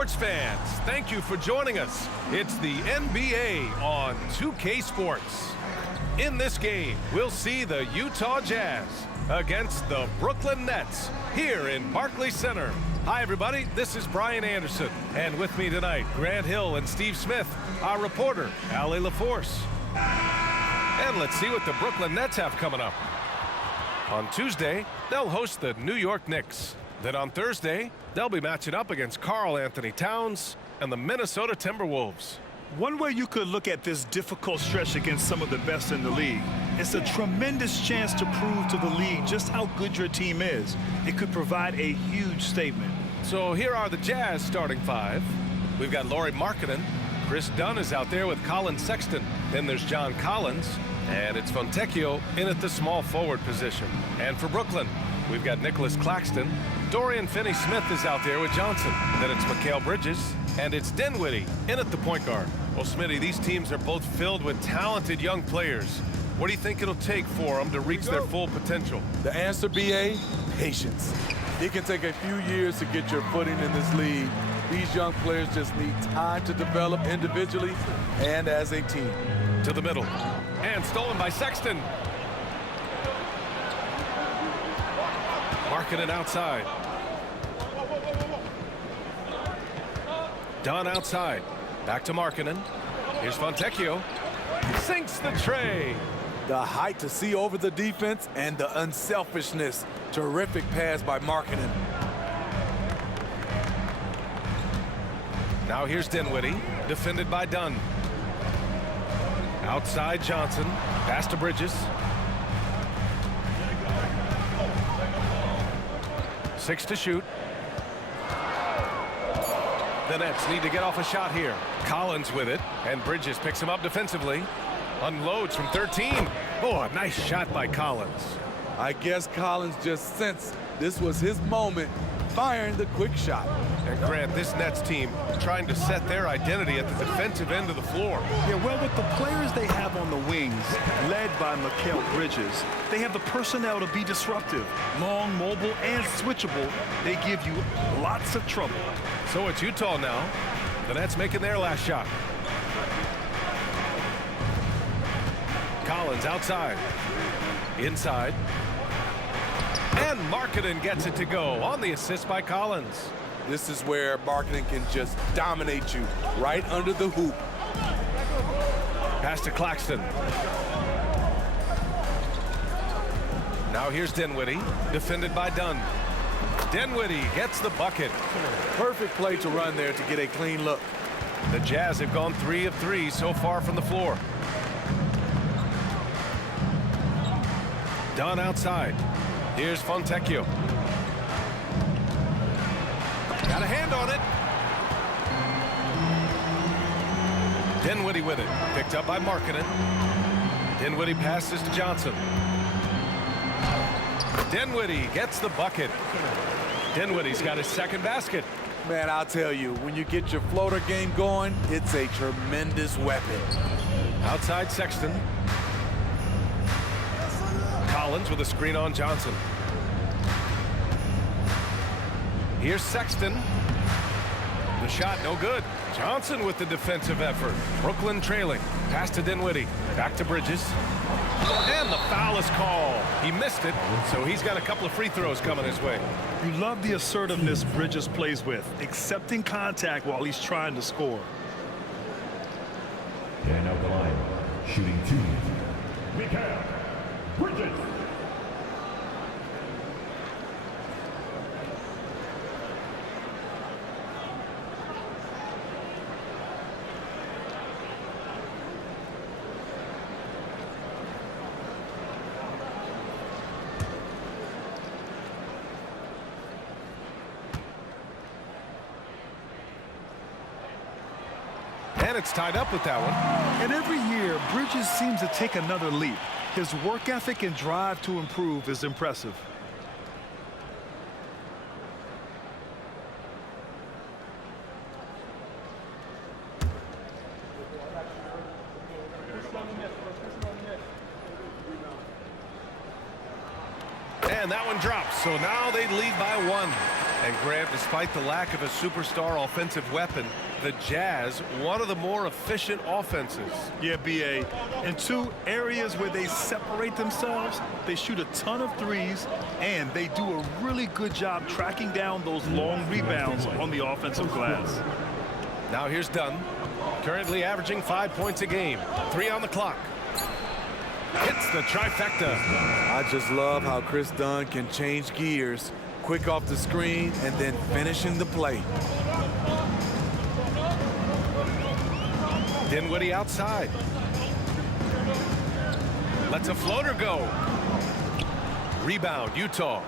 Sports fans, thank you for joining us. It's the NBA on 2K Sports. In this game, we'll see the Utah Jazz against the Brooklyn Nets here in Barclays Center. Hi, everybody. This is Brian Anderson. And with me tonight, Grant Hill and Steve Smith, our reporter, Allie LaForce. And let's see what the Brooklyn Nets have coming up. On Tuesday, they'll host the New York Knicks. Then on Thursday, they'll be matching up against Karl Anthony Towns and the Minnesota Timberwolves. One way you could look at this difficult stretch against some of the best in the league, it's a tremendous chance to prove to the league just how good your team is. It could provide a huge statement. So here are the Jazz starting five. We've got Lauri Markkanen. Chris Dunn is out there with Colin Sexton. Then there's John Collins. And it's Fontecchio in at the small forward position. And for Brooklyn, we've got Nicholas Claxton. Dorian Finney-Smith is out there with Johnson. Then it's Mikal Bridges. And it's Dinwiddie in at the point guard. Well, Smitty, these teams are both filled with talented young players. What do you think it'll take for them to reach their full potential? The answer, B.A., patience. It can take a few years to get your footing in this league. These young players just need time to develop individually and as a team. To the middle. And stolen by Sexton. Markkanen outside. Dunn outside. Back to Markkanen. Here's Fontecchio. Sinks the tray. The height to see over the defense and the unselfishness. Terrific pass by Markkanen. Now here's Dinwiddie, defended by Dunn. Outside Johnson. Pass to Bridges. 6 to shoot. The Nets need to get off a shot here. Collins with it, and Bridges picks him up defensively. Unloads from 13. Oh, a nice shot by Collins. I guess Collins just sensed this was his moment, firing the quick shot. And Grant, this Nets team trying to set their identity at the defensive end of the floor. Yeah, well, with the players they have on the wings, led by Mikal Bridges, they have the personnel to be disruptive. Long, mobile, and switchable, they give you lots of trouble. So it's Utah now. The Nets making their last shot. Collins outside. Inside. And Markkanen gets it to go on the assist by Collins. This is where Markkanen can just dominate you right under the hoop. Pass to Claxton. Now here's Dinwiddie, defended by Dunn. Dinwiddie gets the bucket. Perfect play to run there to get a clean look. The Jazz have gone 3 of 3 so far from the floor. Dunn outside. Here's Fontecchio. Got a hand on it. Dinwiddie with it. Picked up by Markkanen. Dinwiddie passes to Johnson. Dinwiddie gets the bucket. Dinwiddie's got his second basket. Man, I'll tell you, when you get your floater game going, it's a tremendous weapon. Outside Sexton. Collins with a screen on Johnson. Here's Sexton. The shot no good. Johnson with the defensive effort. Brooklyn trailing. Pass to Dinwiddie. Back to Bridges. And the foul is called. He missed it, so he's got a couple of free throws coming his way. You love the assertiveness Bridges plays with, accepting contact while he's trying to score. And out the line, shooting 2, Mikal Bridges. And it's tied up with that one. And every year, Bridges seems to take another leap. His work ethic and drive to improve is impressive. And that one drops, so now they lead by 1. And Grant, despite the lack of a superstar offensive weapon, the Jazz, one of the more efficient offenses. Yeah, B.A. In two areas where they separate themselves, they shoot a ton of threes, and they do a really good job tracking down those long rebounds on the offensive glass. Now here's Dunn, currently averaging 5 points a game. 3 on the clock. Hits the trifecta. I just love how Chris Dunn can change gears, quick off the screen, and then finishing the play. Dinwiddie outside. Lets a floater go. Rebound, Utah.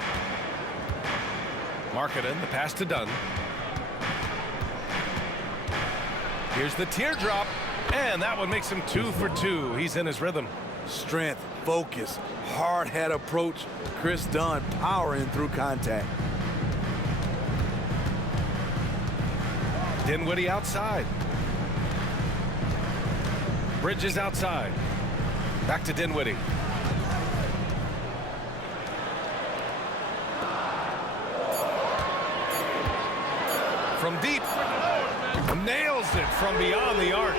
Markkanen, the pass to Dunn. Here's the teardrop, and that one makes him 2 for 2. He's in his rhythm. Strength, focus, hard head approach. Chris Dunn powering through contact. Dinwiddie outside. Bridges outside. Back to Dinwiddie. From deep. Nails it from beyond the arc.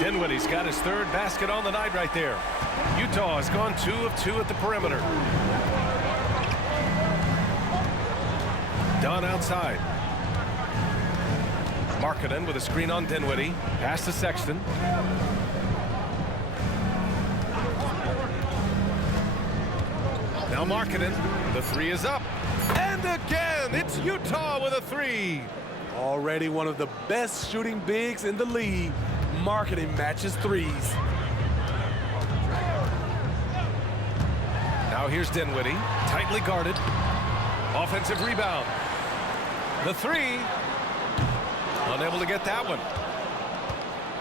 Dinwiddie's got his 3rd basket on the night right there. Utah has gone 2 of 2 at the perimeter. Dunn outside. Markkanen with a screen on Dinwiddie. Pass to Sexton. Now Markkanen. The 3 is up. And again, it's Utah with a 3. Already one of the best shooting bigs in the league. Markkanen matches threes. Now here's Dinwiddie, tightly guarded. Offensive rebound. The 3. Unable to get that one.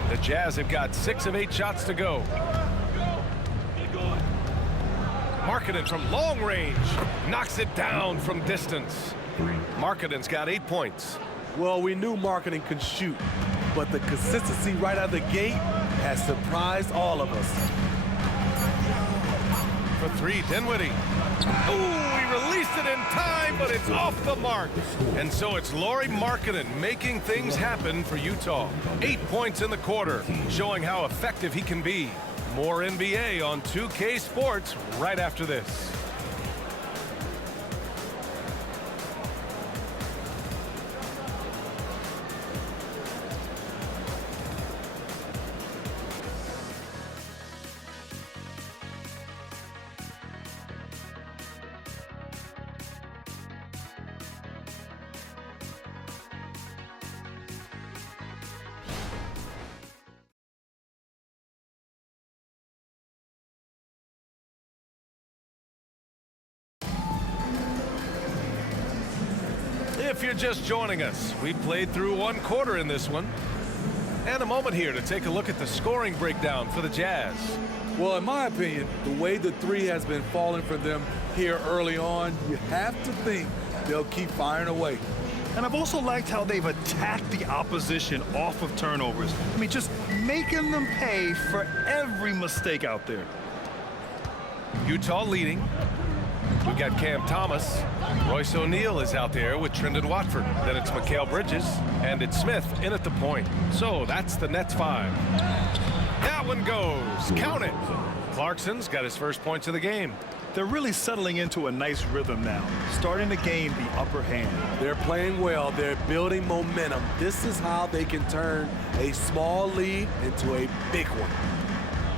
The Jazz have got 6 of 8 shots to go. Markkanen from long range. Knocks it down from distance. Markkanen's got 8 points. Well, we knew Markkanen could shoot, but the consistency right out of the gate has surprised all of us. For 3, Dinwiddie. Ooh, he released it in time, but it's off the mark. And so it's Lauri Markkanen making things happen for Utah. 8 points in the quarter, showing how effective he can be. More NBA on 2K Sports right after this. If you're just joining us, we played through 1 quarter in this one. And a moment here to take a look at the scoring breakdown for the Jazz. Well, in my opinion, the way the 3 has been falling for them here early on, you have to think they'll keep firing away. And I've also liked how they've attacked the opposition off of turnovers. I mean, just making them pay for every mistake out there. Utah leading. We've got Cam Thomas. Royce O'Neal is out there with Trendon Watford. Then it's Mikal Bridges, and it's Smith in at the point. So that's the Nets 5. That one goes. Count it. Clarkson's got his first points of the game. They're really settling into a nice rhythm now, starting to gain the upper hand. They're playing well. They're building momentum. This is how they can turn a small lead into a big one.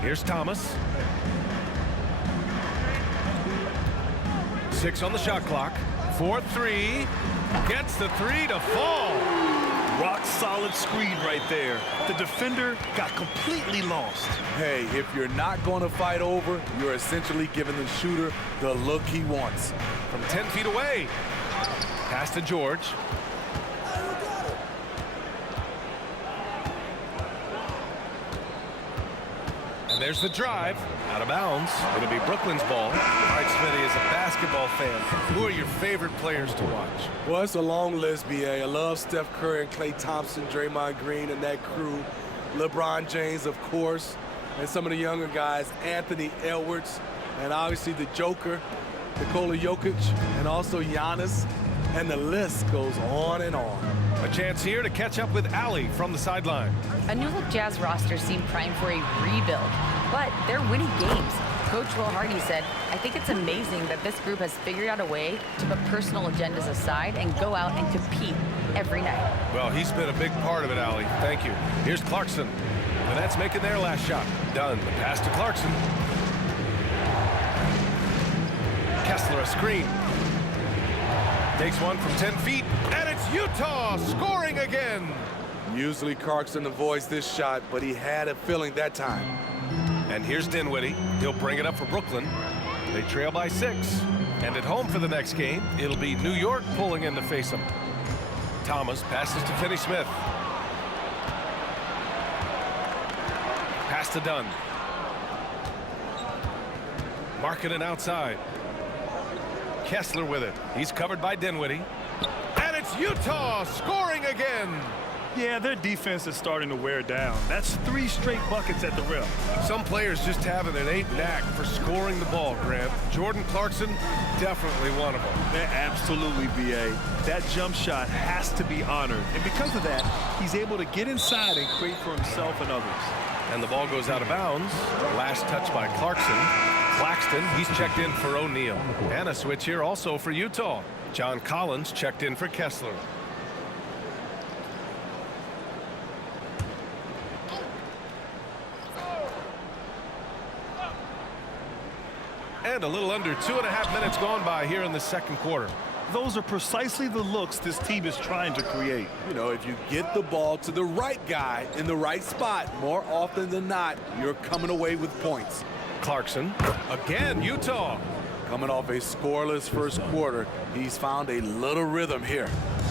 Here's Thomas. 6 on the shot clock. 4-3. Gets the 3 to fall. Rock solid screen right there. The defender got completely lost. Hey, if you're not going to fight over, you're essentially giving the shooter the look he wants. From 10 feet away. Pass to George. And there's the drive. Out of bounds. It'll be Brooklyn's ball. All right, Smitty, as a basketball fan, who are your favorite players to watch? Well, it's a long list, B.A. I love Steph Curry and Klay Thompson, Draymond Green, and that crew. LeBron James, of course, and some of the younger guys, Anthony Edwards, and obviously the Joker, Nikola Jokic, and also Giannis. And the list goes on and on. A chance here to catch up with Allie from the sideline. A new-look Jazz roster seemed primed for a rebuild, but they're winning games. Coach Will Hardy said, "I think it's amazing that this group has figured out a way to put personal agendas aside and go out and compete every night." Well, he's been a big part of it, Allie. Thank you. Here's Clarkson. The Nets making their last shot. Dunn, the pass to Clarkson. Kessler, a screen. Takes one from 10 feet, and it's Utah scoring again. Usually Clarkson avoids this shot, but he had a feeling that time. And here's Dinwiddie. He'll bring it up for Brooklyn. They trail by 6. And at home for the next game, it'll be New York pulling in to face them. Thomas passes to Finney-Smith. Pass to Dunn. Markkanen outside. Kessler with it. He's covered by Dinwiddie. And it's Utah scoring again. Yeah, their defense is starting to wear down. That's 3 straight buckets at the rim. Some players just have an innate knack for scoring the ball, Grant. Jordan Clarkson, definitely one of them. They're absolutely, B.A. That jump shot has to be honored. And because of that, he's able to get inside and create for himself and others. And the ball goes out of bounds. Last touch by Clarkson. Claxton, he's checked in for O'Neal. And a switch here also for Utah. John Collins checked in for Kessler. And a little under 2.5 minutes gone by here in the second quarter. Those are precisely the looks this team is trying to create. You know, if you get the ball to the right guy in the right spot, more often than not, you're coming away with points. Clarkson, again, Utah. Coming off a scoreless first quarter, he's found a little rhythm here.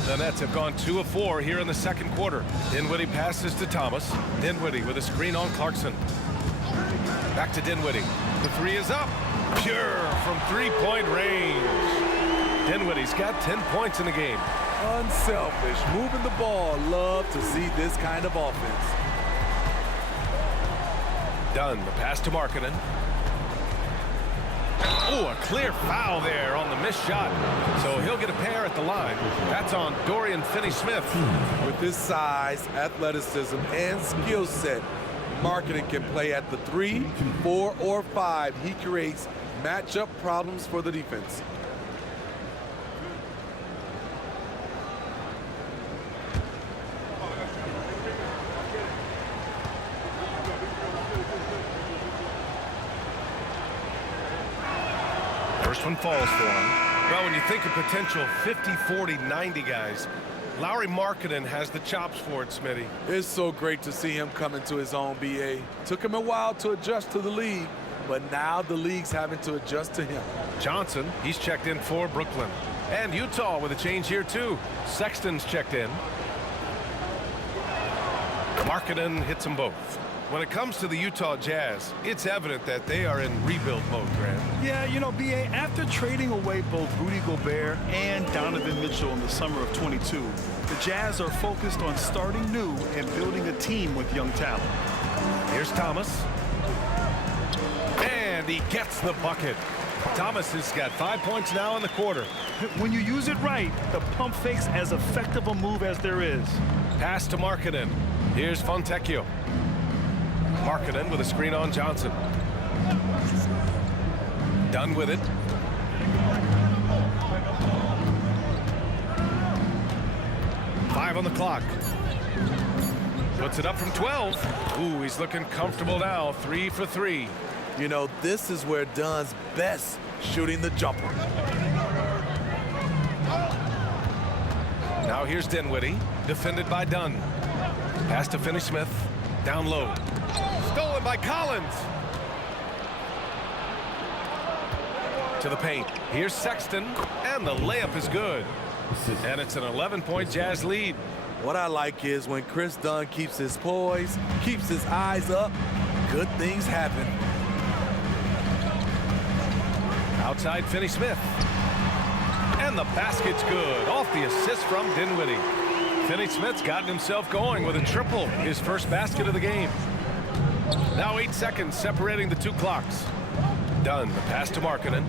The Nets have gone 2 of 4 here in the second quarter. Dinwiddie passes to Thomas. Dinwiddie with a screen on Clarkson. Back to Dinwiddie. The 3 is up. Pure from 3-point range. Dinwiddie's got 10 points in the game. Unselfish, moving the ball. Love to see this kind of offense. Dunn, the pass to Markkanen. Oh, a clear foul there on the missed shot. So he'll get a pair at the line. That's on Dorian Finney-Smith. With his size, athleticism, and skill set, Markkanen can play at the 3, 4, or 5. He creates matchup problems for the defense. First one falls for him. Well, when you think of potential 50, 40, 90 guys, Lauri Markkanen has the chops for it, Smitty. It's so great to see him come into his own, B.A. Took him a while to adjust to the league, but now the league's having to adjust to him. Johnson, he's checked in for Brooklyn. And Utah with a change here, too. Sexton's checked in. Markkanen hits them both. When it comes to the Utah Jazz, it's evident that they are in rebuild mode, Grant. Yeah, you know, B.A., after trading away both Rudy Gobert and Donovan Mitchell in the summer of 22, the Jazz are focused on starting new and building a team with young talent. Here's Thomas. And he gets the bucket. Thomas has got 5 points now in the quarter. When you use it right, the pump fake's as effective a move as there is. Pass to Markkanen. Here's Fontecchio. Markkanen with a screen on Johnson. Done with it. Five on the clock. Puts it up from 12. Ooh, he's looking comfortable now. 3 for 3. You know, this is where Dunn's best, shooting the jumper. Now here's Dinwiddie, defended by Dunn. Pass to Finney-Smith, down low. Stolen by Collins. To the paint. Here's Sexton, and the layup is good. And it's an 11-point Jazz lead. What I like is when Chris Dunn keeps his poise, keeps his eyes up, good things happen. Outside Finney-Smith. And the basket's good, off the assist from Dinwiddie. Finney-Smith's gotten himself going with a triple, his first basket of the game. Now 8 seconds separating the two clocks. Dunn, the pass to Markkanen.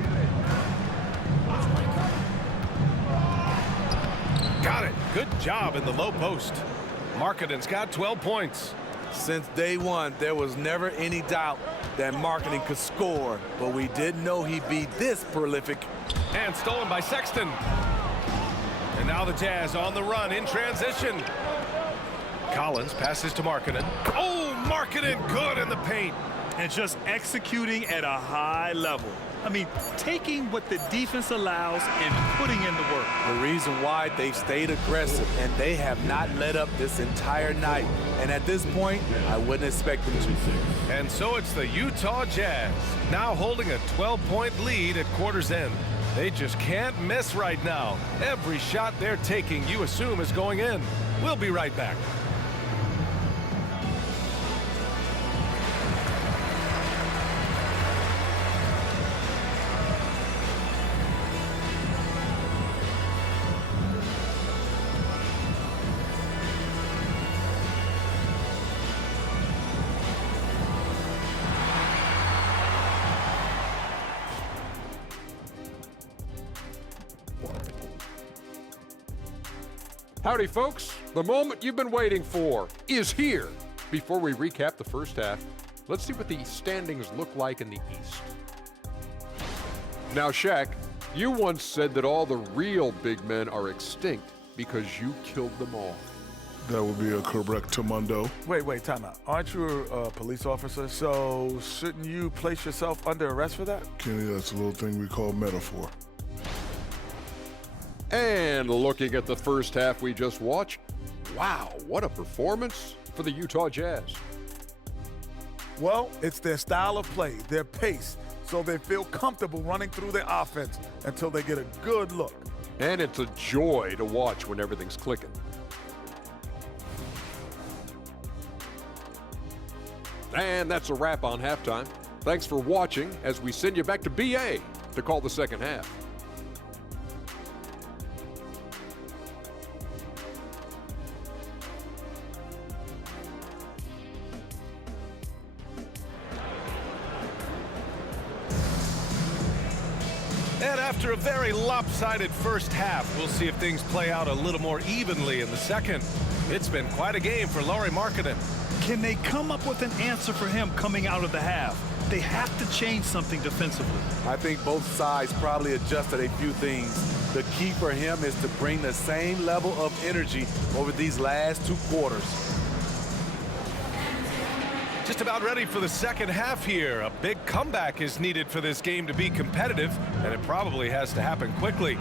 Got it. Good job in the low post. Markkanen's got 12 points. Since day one, there was never any doubt that Markkanen could score, but we didn't know he'd be this prolific. And stolen by Sexton. And now the Jazz on the run in transition. Collins passes to Markkanen. Oh, Markkanen good in the paint. And just executing at a high level. I mean, taking what the defense allows and putting in the work. The reason why they've stayed aggressive, and they have not let up this entire night. And at this point, I wouldn't expect them to. And so it's the Utah Jazz, now holding a 12-point lead at quarter's end. They just can't miss right now. Every shot they're taking, you assume, is going in. We'll be right back. Howdy, folks. The moment you've been waiting for is here. Before we recap the first half, let's see what the standings look like in the East. Now, Shaq, you once said that all the real big men are extinct because you killed them all. That would be a correct Mundo. Wait, time out. Aren't you a police officer? So shouldn't you place yourself under arrest for that? Kenny, that's a little thing we call metaphor. And looking at the first half we just watched, wow, what a performance for the Utah Jazz. Well, it's their style of play, their pace, so they feel comfortable running through their offense until they get a good look. And it's a joy to watch when everything's clicking. And that's a wrap on halftime. Thanks for watching as we send you back to BA to call the second half. And after a very lopsided first half, we'll see if things play out a little more evenly in the second. It's been quite a game for Lauri Markkanen. Can they come up with an answer for him coming out of the half? They have to change something defensively. I think both sides probably adjusted a few things. The key for him is to bring the same level of energy over these last two quarters. Just about ready for the second half here. A big comeback is needed for this game to be competitive, and it probably has to happen quickly.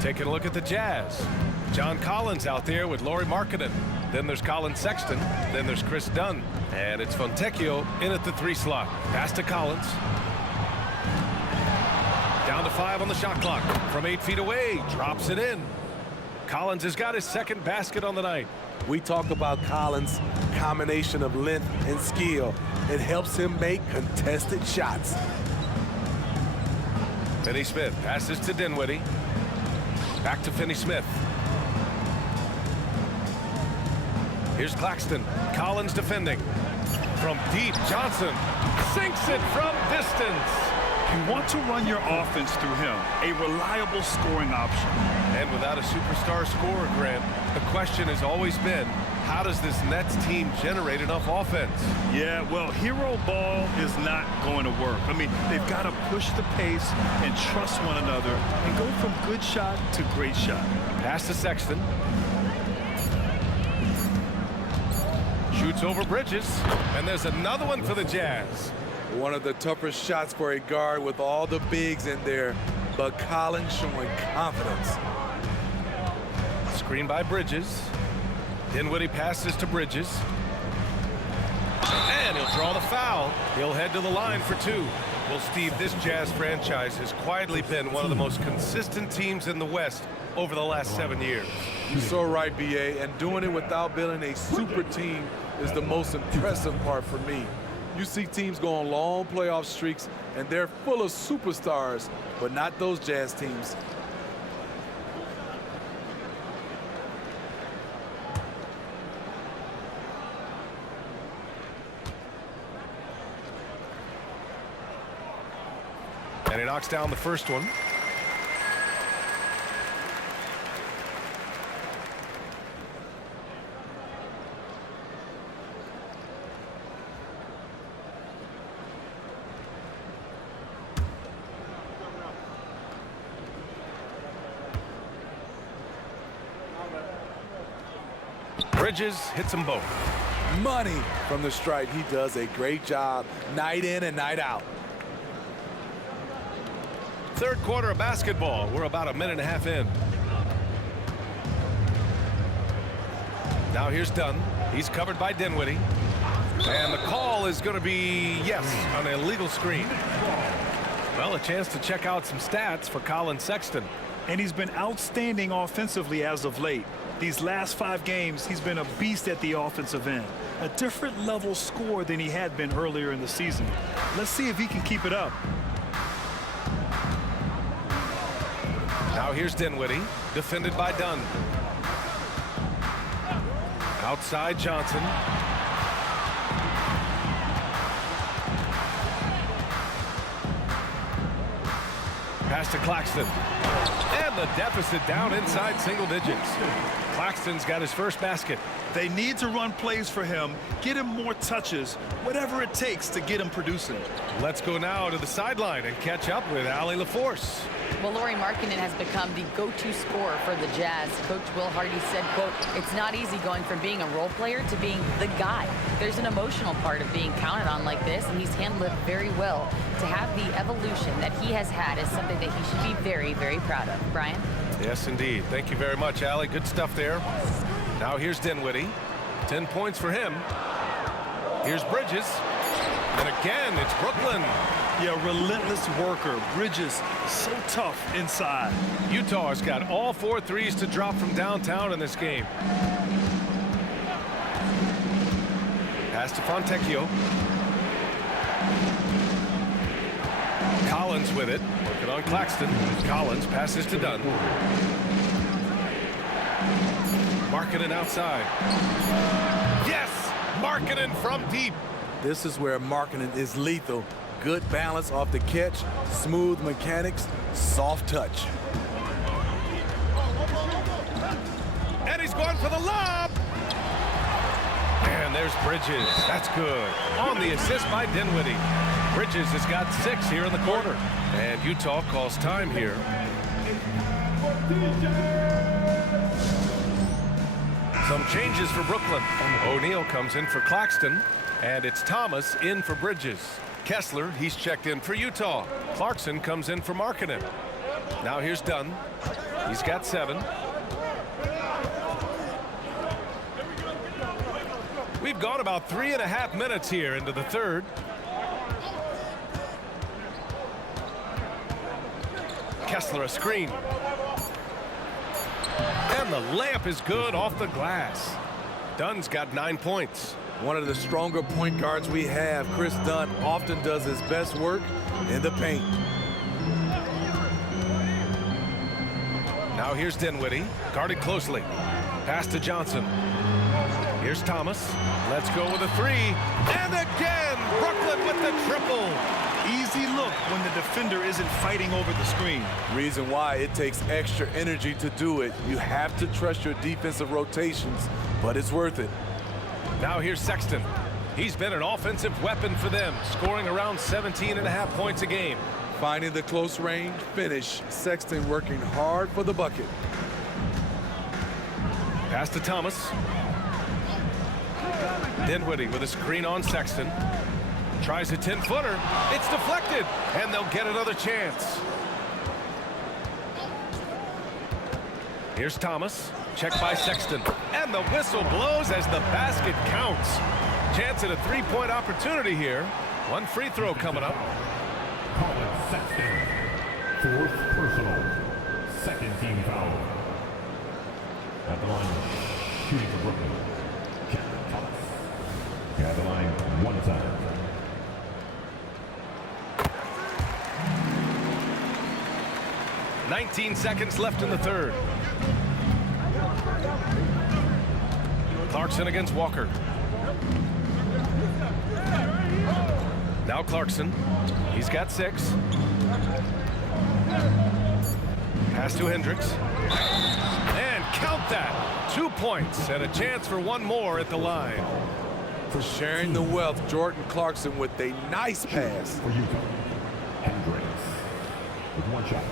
Taking a look at the Jazz. John Collins out there with Lauri Markkanen. Then there's Colin Sexton. Then there's Chris Dunn. And it's Fontecchio in at the 3 slot. Pass to Collins. Down to 5 on the shot clock. From 8 feet away, drops it in. Collins has got his second basket on the night. We talk about Collins' combination of length and skill. It helps him make contested shots. Finney-Smith passes to Dinwiddie. Back to Finney-Smith. Here's Claxton. Collins defending. From deep, Johnson sinks it from distance. You want to run your offense through him, a reliable scoring option. And without a superstar scorer, Grant, the question has always been, how does this Nets team generate enough offense? Yeah, well, hero ball is not going to work. I mean, they've got to push the pace and trust one another and go from good shot to great shot. Pass to Sexton. Shoots over Bridges. And there's another one for the Jazz. One of the toughest shots for a guard with all the bigs in there, but Collins showing confidence. Screen by Bridges. Dinwiddie passes to Bridges. And he'll draw the foul. He'll head to the line for 2. Well, Steve, this Jazz franchise has quietly been one of the most consistent teams in the West over the last 7 years. You're so right, BA, and doing it without building a super team is the most impressive part for me. You see teams go on long playoff streaks, and they're full of superstars, but not those Jazz teams. And he knocks down the first one. Bridges hits them both. Money from the stripe. He does a great job night in and night out. Third quarter of basketball. We're about a minute and a half in. Now here's Dunn. He's covered by Dinwiddie. And the call is going to be, yes, an illegal screen. Well, a chance to check out some stats for Colin Sexton. And he's been outstanding offensively as of late. These last 5 games, he's been a beast at the offensive end. A different level score than he had been earlier in the season. Let's see if he can keep it up. Now here's Dinwiddie, defended by Dunn. Outside Johnson. Pass to Claxton. And the deficit down inside single digits. Claxton's got his first basket. They need to run plays for him, get him more touches, whatever it takes to get him producing. Let's go now to the sideline and catch up with Allie LaForce. Well, Lauri Markkanen has become the go-to scorer for the Jazz. Coach Will Hardy said, quote, "It's not easy going from being a role player to being the guy. There's an emotional part of being counted on like this, and he's handled it very well. To have the evolution that he has had is something that he should be very, very proud of." Brian? Yes, indeed. Thank you very much, Allie. Good stuff there. Now here's Dinwiddie. 10 points for him. Here's Bridges. And again, it's Brooklyn. Yeah, relentless worker. Bridges, so tough inside. Utah's got all 4 threes to drop from downtown in this game. Pass to Fontecchio. Collins with it. Working on Claxton. Collins passes to Dunn. Markkanen outside. Yes! Markkanen from deep. This is where Markkanen is lethal. Good balance off the catch, smooth mechanics, soft touch. And he's going for the lob. And there's Bridges. That's good. On the assist by Dinwiddie. Bridges has got 6 here in the quarter. And Utah calls time here. Some changes for Brooklyn. O'Neal comes in for Claxton. And it's Thomas in for Bridges. Kessler, he's checked in for Utah. Clarkson comes in for Markkanen. Now here's Dunn. He's got 7. We've gone about 3.5 minutes here into the third. Kessler a screen. And the layup is good off the glass. Dunn's got 9 points. One of the stronger point guards we have, Chris Dunn, often does his best work in the paint. Now here's Dinwiddie, guarded closely. Pass to Johnson. Here's Thomas. Let's go with a 3. And again, Brooklyn with the triple. Easy look when the defender isn't fighting over the screen. Reason why it takes extra energy to do it. You have to trust your defensive rotations, but it's worth it. Now here's Sexton. He's been an offensive weapon for them, scoring around 17.5 points a game. Finding the close range finish. Sexton working hard for the bucket. Pass to Thomas. Dinwiddie with a screen on Sexton. Tries a 10-footer. It's deflected, and they'll get another chance. Here's Thomas. Checked by Sexton. And the whistle blows as the basket counts. Chance at a 3-point opportunity here. 1 free throw coming up. Colin Sexton, 4th personal, 2nd team foul. At the line, shooting for Brooklyn, Cameron Thomas. At the line, 1 time. $19 seconds left in the third. Clarkson against Walker. Now Clarkson. He's got 6. Pass to Hendricks. And count that. 2 points and a chance for 1 more at the line. For sharing the wealth, Jordan Clarkson with a nice pass. For Utah, Hendricks with 1 shot.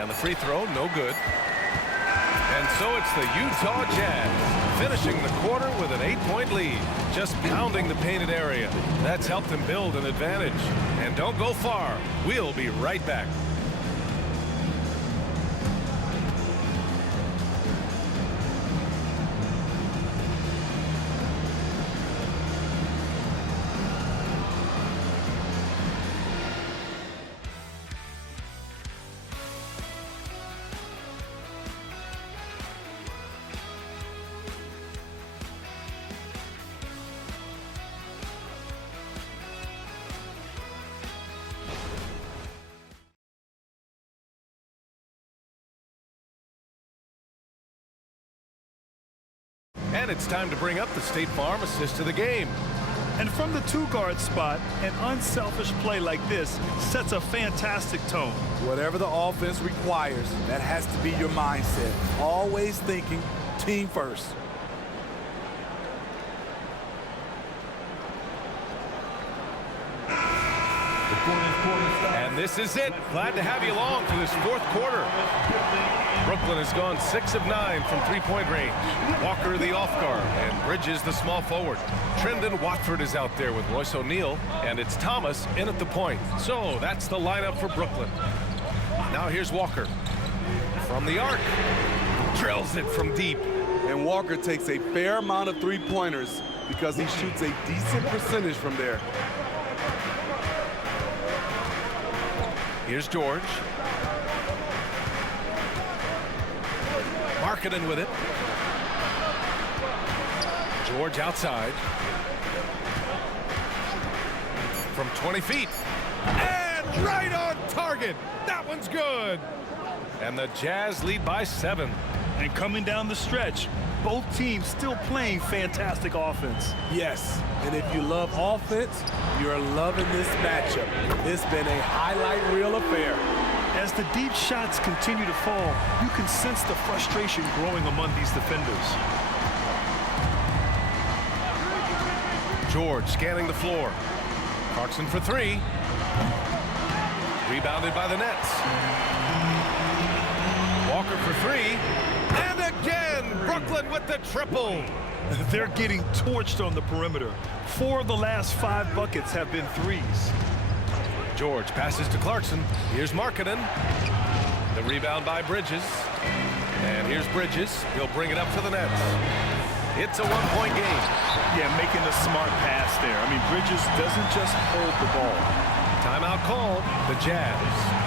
And the free throw, no good. And so it's the Utah Jazz finishing the quarter with an 8-point lead, just pounding the painted area. That's helped them build an advantage. And don't go far. We'll be right back. And it's time to bring up the State Farm assist to the game. And from the two-guard spot, an unselfish play like this sets a fantastic tone. Whatever the offense requires, that has to be your mindset. Always thinking team first. And this is it. Glad to have you along for this fourth quarter. Brooklyn has gone 6 of 9 from three-point range. Walker the off guard and Bridges the small forward. Trendon Watford is out there with Royce O'Neal, and it's Thomas in at the point. So that's the lineup for Brooklyn. Now here's Walker from the arc. Drills it from deep. And Walker takes a fair amount of three-pointers because he shoots a decent percentage from there. Here's George. Markkanen with it. George outside. From 20 feet. And right on target. That one's good. And the Jazz lead by 7. And coming down the stretch, both teams still playing fantastic offense. Yes, and if you love offense, you're loving this matchup. It's been a highlight reel affair. As the deep shots continue to fall, you can sense the frustration growing among these defenders. George scanning the floor. Clarkson for 3. Rebounded by the Nets. Walker for 3. And again, Brooklyn with the triple. They're getting torched on the perimeter. 4 of the last 5 buckets have been threes. George passes to Clarkson. Here's Markkanen. The rebound by Bridges. And here's Bridges. He'll bring it up to the Nets. It's a one-point game. Yeah, making a smart pass there. I mean, Bridges doesn't just hold the ball. Timeout called. The Jazz.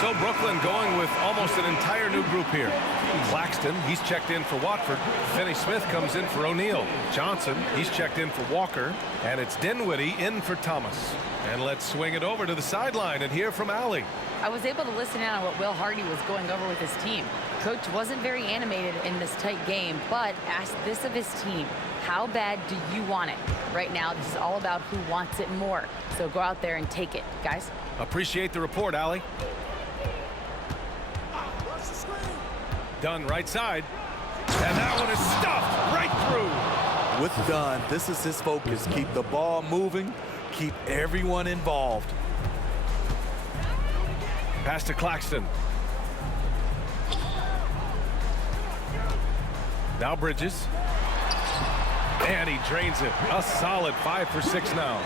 So Brooklyn going with almost an entire new group here. Claxton, he's checked in for Watford. Finney-Smith comes in for O'Neal. Johnson, he's checked in for Walker. And it's Dinwiddie in for Thomas. And let's swing it over to the sideline and hear from Allie. I was able to listen in on what Will Hardy was going over with his team. Coach wasn't very animated in this tight game, but asked this of his team. How bad do you want it? Right now, this is all about who wants it more. So go out there and take it, guys. Appreciate the report, Allie. Dunn right side. And that one is stuffed right through. With Dunn, this is his focus. Keep the ball moving, keep everyone involved. Pass to Claxton. Now Bridges. And he drains it. A solid 5 for 6 now.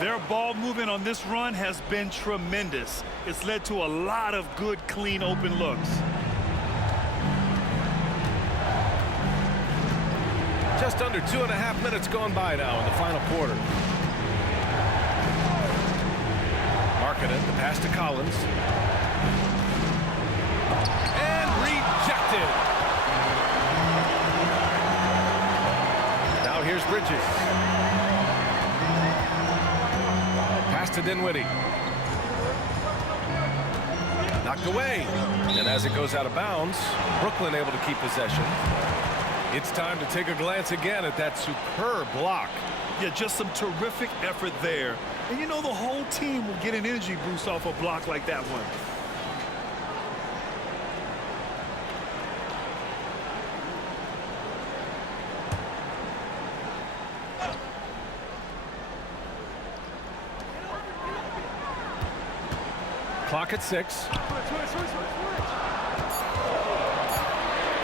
Their ball movement on this run has been tremendous. It's led to a lot of good, clean, open looks. Just under 2.5 minutes gone by now in the final quarter. Markkanen, the pass to Collins. And rejected. Now here's Bridges. Pass to Dinwiddie. Knocked away. And as it goes out of bounds, Brooklyn able to keep possession. It's time to take a glance again at that superb block. Yeah, just some terrific effort there. And you know the whole team will get an energy boost off a block like that one. Clock at 6.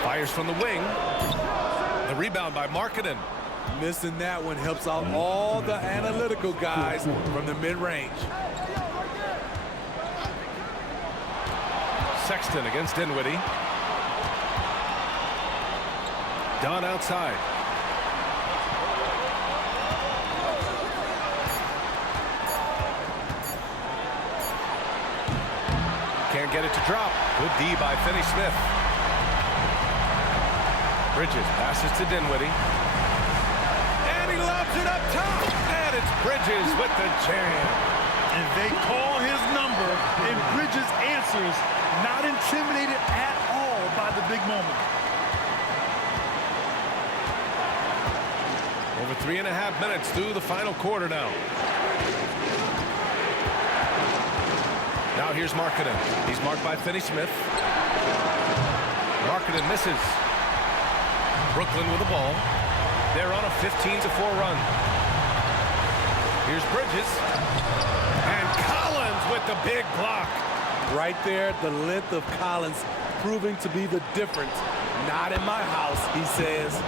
Fires from the wing. The rebound by Markkanen. Missing that one helps out all the analytical guys from the mid-range. Sexton against Dinwiddie. Dunn outside. Can't get it to drop. Good D by Finney-Smith. Bridges passes to Dinwiddie. And he lobs it up top. And it's Bridges with the jam. And they call his number, and Bridges answers, not intimidated at all by the big moment. Over 3.5 minutes through the final quarter now. Now here's Markkanen. He's marked by Finney-Smith. Markkanen misses. Brooklyn with the ball. They're on a 15-4 run. Here's Bridges. And Collins with the big block. Right there, the length of Collins proving to be the difference. Not in my house, he says.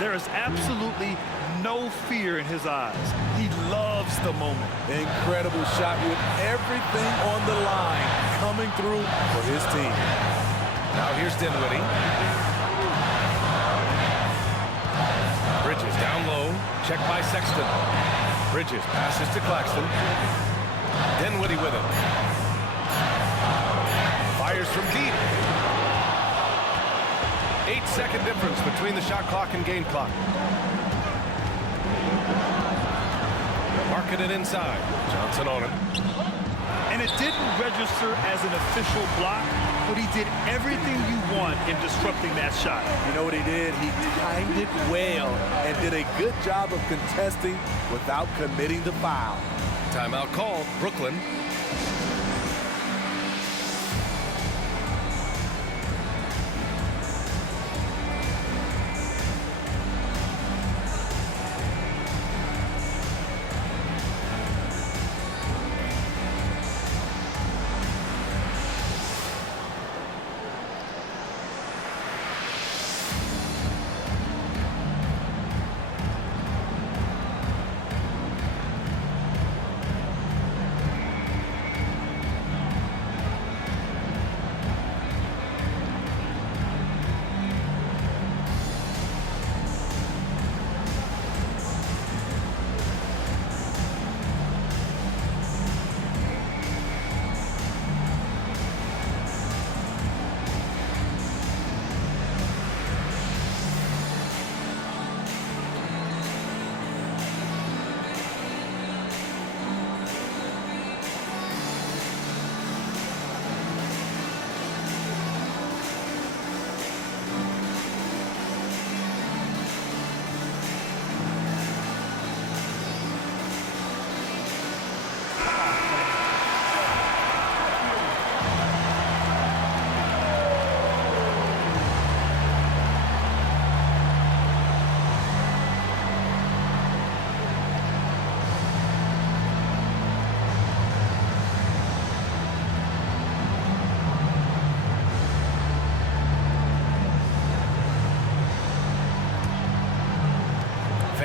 There is absolutely no fear in his eyes. He loves the moment. Incredible shot with everything on the line coming through for his team. Now here's Dinwiddie. Bridges down low. Checked by Sexton. Bridges passes to Claxton. Dinwiddie with it. Fires from deep. 8-second difference between the shot clock and game clock. Markkanen inside. Johnson on it. And it didn't register as an official block, but he did everything you want in disrupting that shot. You know what he did? He timed it well and did a good job of contesting without committing the foul. Timeout called. Brooklyn.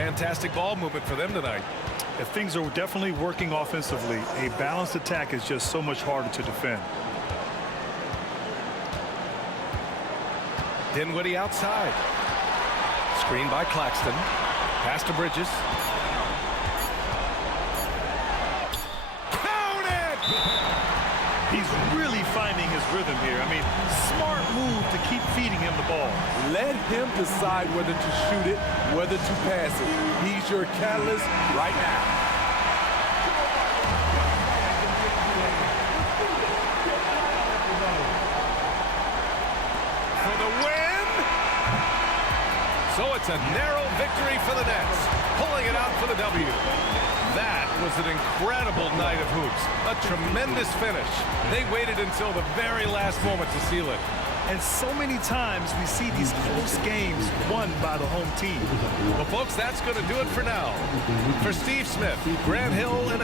Fantastic ball movement for them tonight. If things are definitely working offensively, a balanced attack is just so much harder to defend. Dinwiddie outside. Screen by Claxton. Pass to Bridges. Count it! He's really finding his rhythm here. I mean, smart move to keep feeding him the ball. Let him decide whether to shoot it, whether to pass it. He's your catalyst right now. For the win! So it's a narrow victory for the Nets, pulling it out for the W. That was an incredible night of hoops. A tremendous finish. They waited until the very last moment to seal it. And so many times we see these close games won by the home team. Well, folks, that's going to do it for now. For Steve Smith, Grant Hill, and